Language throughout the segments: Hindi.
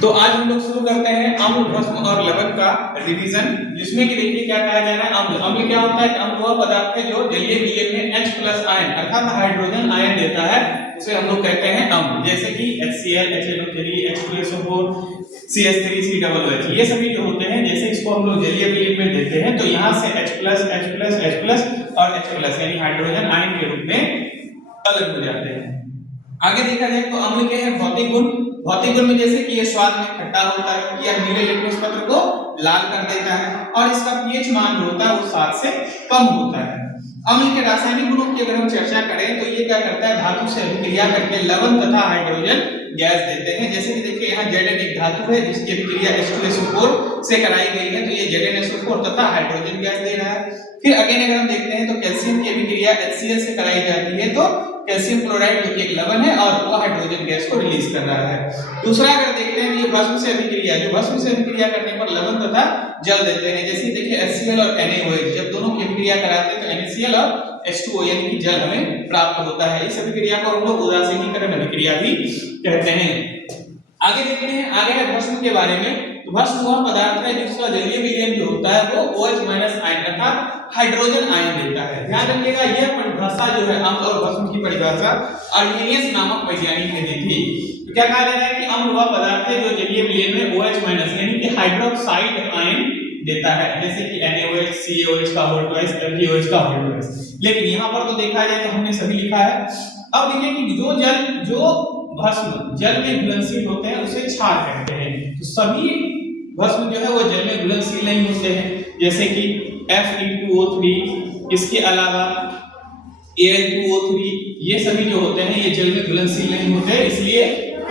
तो आज हम लोग शुरू करते हैं अम्ल, भस्म और लवण का रिवीजन, जिसमें कि देखिए क्या कहा जा रहा है। अम्ल अम्ल क्या होता है? अम्ल वह पदार्थ है जो जलीय विलयन में H+ आयन अर्थात हाइड्रोजन आयन देता है, उसे हम लोग कहते हैं अम्ल। जैसे कि HCl, HNO3, H2SO4, CH3, COOH, ये सभी जो होते हैं, जैसे इसको हम लोग जलीय विलयन में देते हैं तो यहाँ से H+ H+ H+ और H+ यानी हाइड्रोजन आयन के रूप में अलग हो जाते हैं। आगे देखा जाए तो अम्ल के हैं भौतिक गुण। भौतिक गुण में जैसे कि ये स्वाद में खट्टा होता है, यह नीले लिटमस पत्र को लाल कर देता है और इसका पीएच मान जो होता है वो 7 से कम होता है। अम्ल के रासायनिक गुणों की अगर हम चर्चा करें तो ये क्या करता है, धातु से अभिक्रिया करके लवण तथा हाइड्रोजन गैस देते हैं। जैसे कि देखिए यहाँ Zn एक धातु है जिसकी अभिक्रिया H2SO4 से कराई गई है, तो ये ZnSO4 तथा हाइड्रोजन गैस दे रहा है। फिर अगेन अगर हम देखते हैं तो कैल्शियम की अभिक्रिया HCl से कराई जाती है, तो कैल्शियम क्लोराइड जो कि एक लवण है और वो हाइड्रोजन गैस को रिलीज कर रहा है। दूसरा अगर देखते हैं ये भस्म से अभिक्रिया, जो भस्म से अभिक्रिया करने पर लवण तथा जल देते हैं। जैसे देखिए HCl और NaOH, जब दोनों की अभिक्रिया कराते हैं तो NaCl और H2O यानी कि जल हमें प्राप्त होता है। इस अभिक्रिया को हम लोग उदासीनीकरण अभिक्रिया भी कहते हैं। आगे देखते हैं, आगे है भस्म के बारे में। तो भस्म वह पदार्थ है जिसका जलीय विलयन जो होता है वो OH- आयन अर्थात हाइड्रोजन आयन देता है। ध्यान रखिएगा यह परिभाषा जो है अम्ल और भस्म की परिभाषा अर्नियस नामक वैज्ञानिक ने दी थी। तो क्या कहा जाता है कि अम्ल वह पदार्थ है जो जलीय विलयन में OH- यानी कि हाइड्रोक्साइड आयन देता है, जैसे कि NaOH, CaOH का होल ट्वाइस, FeOH का होल ट्वाइस। लेकिन यहाँ पर तो देखा जाए तो हमने सभी लिखा है। अब देखिए कि जो भस्म जल में घुलनशील होते हैं उसे क्षार कहते हैं। तो सभी भस्म जो है वो जल में घुलनशील नहीं होते हैं, जैसे कि Fe2O3, इसके अलावा Al2O3, ये सभी जो होते हैं ये जल में घुलनशील नहीं होते, इसलिए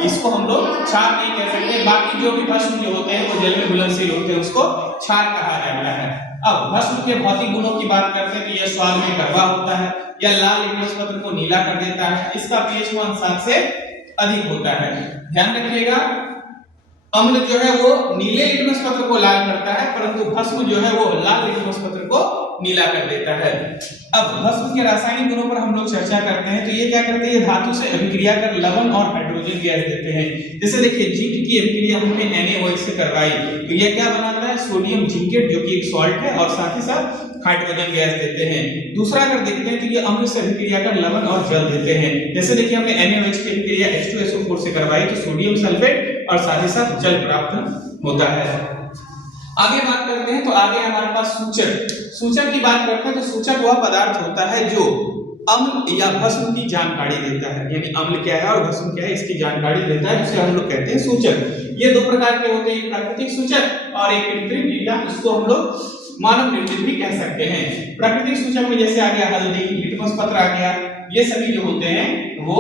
इसको हम लोग क्षार नहीं कह सकते। बाकी जो भी भस्म जो होते हैं वो जल में घुलनशील होते हैं, उसको क्षार कहा जाता है। अब भस्म के भौतिक गुणों की बात करते हैं तो यह स्वाद में कड़वा होता है, यह लाल लिटमस पत्र को नीला कर देता है, इसका पीएच मान 7 से अधिक होता है। ध्यान रखिएगा अम्ल जो है वो नीले लिटमस पत्र को लाल करता है, परंतु भस्म जो है वो लाल लिटमस पत्र को नीला कर देता है। अब भस्म के रासायनिक गुणों पर हम लोग चर्चा करते हैं। तो ये क्या करते हैं, ये धातु से अभिक्रिया कर लवण और हाइड्रोजन गैस देते हैं। जैसे देखिए जिंक की अभिक्रिया हमने NaOH से करवाई, तो ये क्या बनाता है, सोडियम जिंकेट जो कि एक सॉल्ट है और साथ ही साथ हाइड्रोजन गैस देते हैं। दूसरा अगर देखते हैं तो ये अम्ल से अभिक्रिया कर लवण और जल देते हैं। जैसे देखिए हमने NaOH की अभिक्रिया H2SO4 से करवाई तो सोडियम सल्फेट और साथ ही साथ जल प्राप्त होता है। आगे बात करते हैं तो आगे हमारे पास सूचक। सूचक की बात करते हैं तो सूचक वह पदार्थ होता है जो अम्ल या भस्म की जानकारी देता है, यानी अम्ल क्या है और भस्म क्या है इसकी जानकारी देता है, जिसे हम लोग कहते हैं सूचक। ये दो प्रकार के होते हैं, प्राकृतिक सूचक और एक कृत्रिम, या इसको हम लोग मानव निर्मित भी कह सकते हैं। प्राकृतिक सूचक में जैसे आ गया हल्दी, लिटमस पत्र आ गया, ये सभी जो होते हैं वो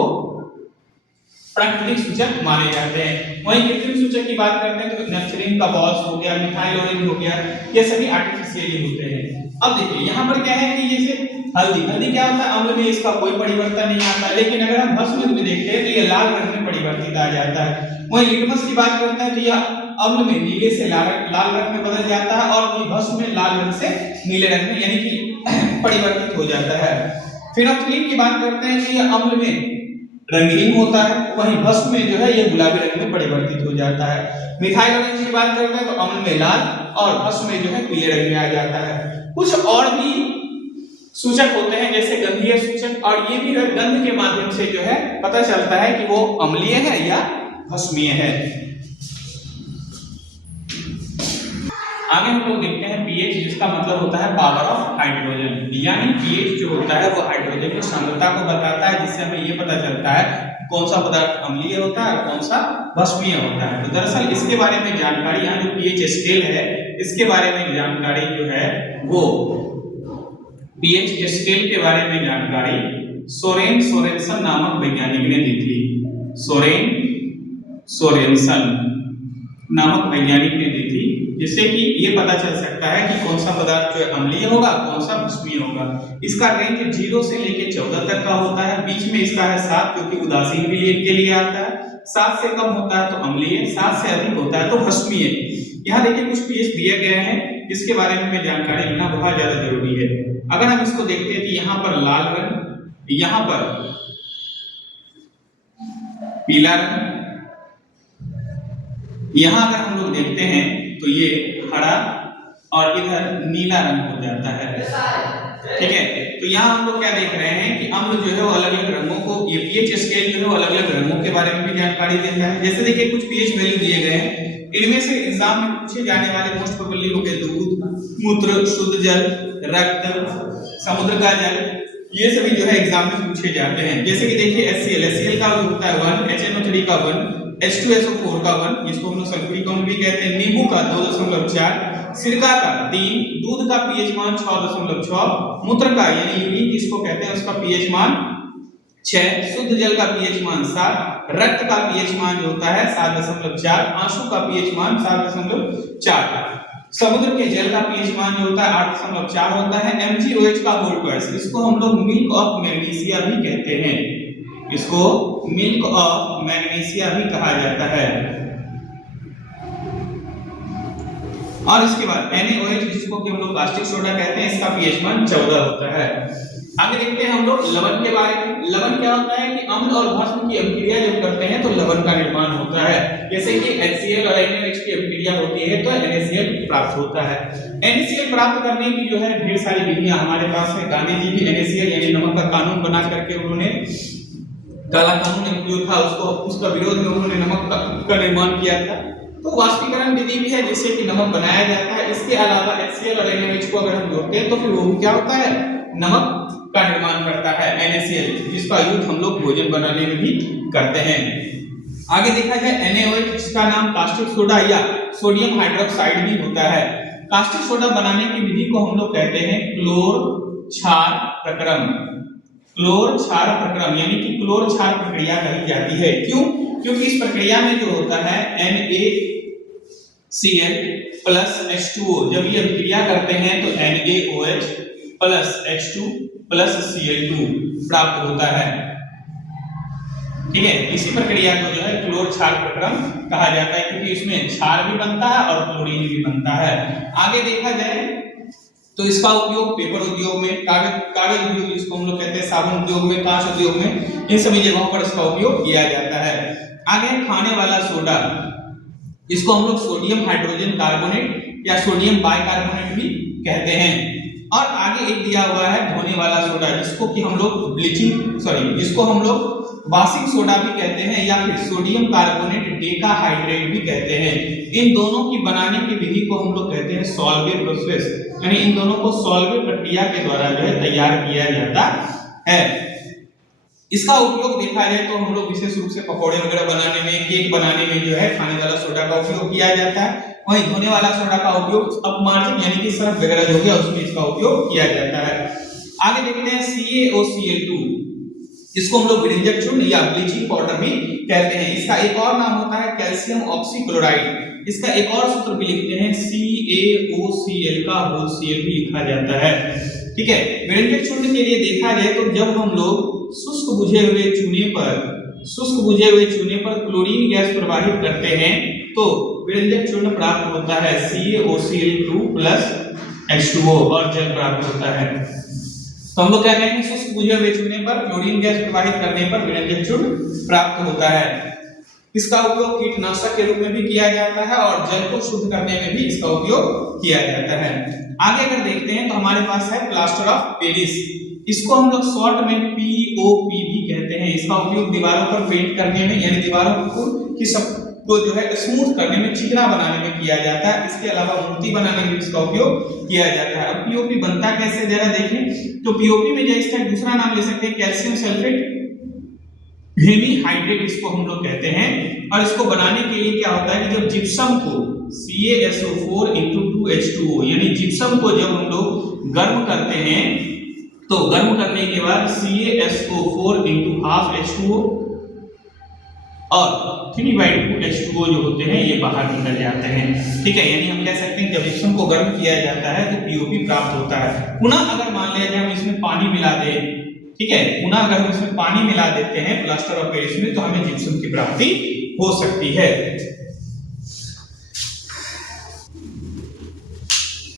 प्राकृतिक सूचक माने जाते हैं। वहीं कृत्रिम सूचक की बात करते हैं तो नेफ्थलीन का बॉल्स हो गया, मिथाइल ऑरेंज हो गया, ये सभी आर्टिफिशियली होते हैं। अब देखिए यहाँ पर क्या है कि जैसे हल्दी क्या होता है, अम्ल में इसका कोई परिवर्तन नहीं आता, लेकिन अगर हम भस्म में देखते हैं तो ये लाल रंग में परिवर्तित आ जाता है। वहीं लिटमस की बात करते हैं तो यह अम्ल में नीले से लाल रंग में बदल जाता है और वहीं भस्म में लाल रंग से नीले रंग में यानी कि परिवर्तित हो जाता है। फिनोल्फ्थालीन की बात करते हैं तो यह अम्ल में रंगीन होता है, वहीं भस्म में जो है ये गुलाबी रंग में परिवर्तित हो जाता है। मिथाइल ऑरेंज की बात करते हैं तो अम्ल में लाल और भस्म में जो है पीले रंग में आ जाता है। कुछ और भी सूचक होते हैं जैसे गंधीय सूचक, और ये भी गंध के माध्यम से जो है पता चलता है कि वो अम्लीय है या भस्मीय है। आगे हम लोग देखते हैं पीएच, जिसका मतलब होता है पावर ऑफ हाइड्रोजन, यानी पीएच जो होता है वो हाइड्रोजन की सांद्रता को बताता है, जिससे हमें ये पता चलता है कौन सा पदार्थ अम्लीय होता है और कौन सा भस्मीय होता है। तो दरअसल इसके बारे में जानकारी, यहाँ जो पीएच स्केल है इसके बारे में जानकारी जो है वो पीएच स्केल के बारे में जानकारी सोरेनसन नामक वैज्ञानिक ने दी थी। सोरेनसन नामक वैज्ञानिक ने दी थी, जिससे कि ये पता चल सकता है कि कौन सा पदार्थ जो है अम्लीय होगा, कौन सा भस्मीय होगा। इसका रेंज 0 से लेकर 14 तक का होता है, बीच में इसका है 7 जो कि उदासीन विलयन के लिए आता है, 7 से कम होता है तो अम्लीय, 7 से अधिक होता है तो भस्मीय। यहाँ देखिए कुछ पीएच दिए गए हैं जिसके बारे में हमें जानकारी लेना बहुत ज्यादा जरूरी है। अगर हम इसको देखते हैं तो यहाँ पर लाल रंग, यहाँ पर पीला रंग, यहाँ अगर हम लोग देखते हैं तो ये हरा और इधर नीला रंग हो जाता है, ठीक है। तो यहाँ हम लोग क्या देख रहे हैं कि अम्ल जो है वो अलग अलग रंगों को, ये पीएच स्केल जो है वो अलग अलग रंगों के बारे में भी जानकारी देता है। जैसे देखिए कुछ पीएच वैल्यू दिए गए हैं, इनमें से एग्जाम में पूछे जाने वाले मोस्ट प्रोबेबली हो गए दूध, मूत्र, शुद्ध जल, रक्त, समुद्र का जल, ये सभी जो है एग्जाम में पूछे जाते हैं। जैसे कि देखिए HCl का होता है 1, HNO3 का 1, H2SO4 का 1, जिसको हम लोग सल्फ्यूरिक अम्ल भी कहते हैं, नींबू का 2.4, सिरका का 3, दूध का पीएच मान 6.6, मूत्र का यानी यूरिन जिसको कहते हैं उसका पीएच मान 6, शुद्ध जल का पीएच मान 7, रक्त का पीएच मान जो होता है 7.4, आंसू का पीएच मान 7.4, समुद्र के जल का पीएच मान जो होता है 8.4 होता है। MgOH का होल ट्वाइस, इसको हम लोग मिल्क ऑफ मैग्नीशिया भी कहते हैं, इसको मिल्क ऑफ मैग्नीशिया भी कहा जाता है। और इसके बाद NaOH जिसको कि हम लोग कास्टिक सोडा कहते हैं, इसका पीएच मान 14 होता है। आगे देखते हैं हम लोग लवण के बारे में। लवण क्या होता है कि अम्ल और भस्म की अभिक्रिया जब करते हैं तो लवण का निर्माण होता है। जैसे कि HCl और NaOH की अभिक्रिया होती है तो NaCl प्राप्त होता है। NaCl प्राप्त करने की जो है ढेर सारी विधियां हमारे पास है। गांधी जी भी NaCl यानी नमक का कानून बना करके उन्होंने, काला कानून जो था उसका विरोध में उन्होंने नमक का निर्माण किया था। तो वाष्पीकरण विधि भी है जिससे कि नमक बनाया जाता है। इसके अलावा HCl और NaOH को अगर हम जोड़ते हैं तो फिर वो क्या होता है, नमक का निर्माण करता है NaCl, जिसका यूज हम लोग भोजन बनाने में भी करते हैं। आगे देखा जाए NaOH जिसका नाम कास्टिक सोडा या सोडियम हाइड्रोक्साइड भी होता है। कास्टिक सोडा बनाने की विधि को हम लोग कहते हैं क्लोर क्षार प्रक्रम। क्लोर क्षार प्रक्रम यानी कि क्लोर क्षार प्रक्रिया कही जाती है। क्यों? क्योंकि इस प्रक्रिया में जो होता है NaCl प्लस H2O, जब ये अभिक्रिया करते हैं तो NaOH plus H2 plus Cl2 प्राप्त होता है, ठीक है। इसी प्रक्रिया को जो है क्लोर क्षार प्रक्रम कहा जाता है, क्योंकि इसमें क्षार भी बनता है और क्लोरीन भी बनता है। आगे देखा जाए तो इसका उपयोग पेपर उद्योग में, कागज उद्योग जिसको हम लोग कहते हैं, साबुन उद्योग में, कांच उद्योग में, इन सभी जगहों पर इसका उपयोग किया जाता है। आगे खाने वाला सोडा, इसको हम लोग सोडियम हाइड्रोजन कार्बोनेट या सोडियम बाइकार्बोनेट भी कहते हैं। और आगे एक दिया हुआ है धोने वाला सोडा, जिसको कि हम लोग जिसको हम लोग वाशिंग सोडा भी कहते हैं या फिर सोडियम कार्बोनेट डेकाहाइड्रेट भी कहते हैं। इन दोनों की बनाने की विधि को हम लोग कहते हैं सॉल्वे प्रोसेस, यानी इन दोनों को सॉल्वे प्रक्रिया के द्वारा जो है तैयार किया जाता है। इसका उपयोग देखा जाए तो हम लोग विशेष रूप से पकौड़े वगैरह बनाने में, केक बनाने में जो है खाने वाला सोडा का उपयोग किया जाता है। वहीं धोने वाला सोडा का उपयोग अपमार्जन यानी कि सर्फ वगैरह जो है उसमें इसका उपयोग किया जाता है। आगे देखते हैं CaOCl2, इसको हम लोग विरंजक चूर्ण या ब्लीचिंग पाउडर भी कहते हैं। इसका एक और नाम होता है कैल्शियम ऑक्सीक्लोराइड। इसका एक और सूत्र भी लिखते हैं CaOCl का होल Cl भी लिखा जाता है, ठीक है। विरंजक चूर्ण के लिए देखा जाए तो जब हम लोग शुष्क बुझे हुए चूने पर क्लोरीन गैस प्रवाहित करते हैं तो विरंजक चूर्ण प्राप्त होता है CaOCl2 प्लस H2O और जल प्राप्त होता है। तो हम लोग क्या कहेंगे, शुष्क बुझे हुए चूने पर क्लोरीन गैस प्रवाहित करने पर विरंजक चूर्ण प्राप्त होता है। इसका उपयोग कीटनाशक के रूप में भी किया जाता है और जल को शुद्ध करने में भी इसका उपयोग किया जाता है। आगे अगर देखते हैं तो हमारे पास है प्लास्टर ऑफ पेरिस, इसको हम लोग शॉर्ट में POP भी कहते हैं। इसका उपयोग दीवारों पर पेंट करने में यानी दीवारों को जो है स्मूथ करने में, चिकना बनाने में किया जाता है। इसके अलावा मूर्ति बनाने में इसका उपयोग किया जाता है। अब POP बनता कैसे जरा देखें तो POP में जो इसका दूसरा नाम ले सकते हैं कैल्शियम सल्फेट हेमीहाइड्रेट इसको हम लोग कहते हैं। और इसको बनाने के लिए क्या होता है कि जब जिप्सम को CaSO4 × 2H2O यानी जिप्सम को जब हम लोग गर्म करते हैं तो गर्म करने के बाद CaSO4 × ½ H2O और 3/2 H2O जो होते हैं ये बाहर निकल जाते हैं, ठीक है। यानी हम कह सकते हैं जब जिप्सम को गर्म किया जाता है तो POP प्राप्त होता है। पुनः अगर मान लिया जाए हम इसमें पानी मिला दें, ठीक है, पुनः अगर हम इसमें पानी मिला देते हैं प्लास्टर ऑफ पेरिस में तो हमें जिप्सम की प्राप्ति हो सकती है।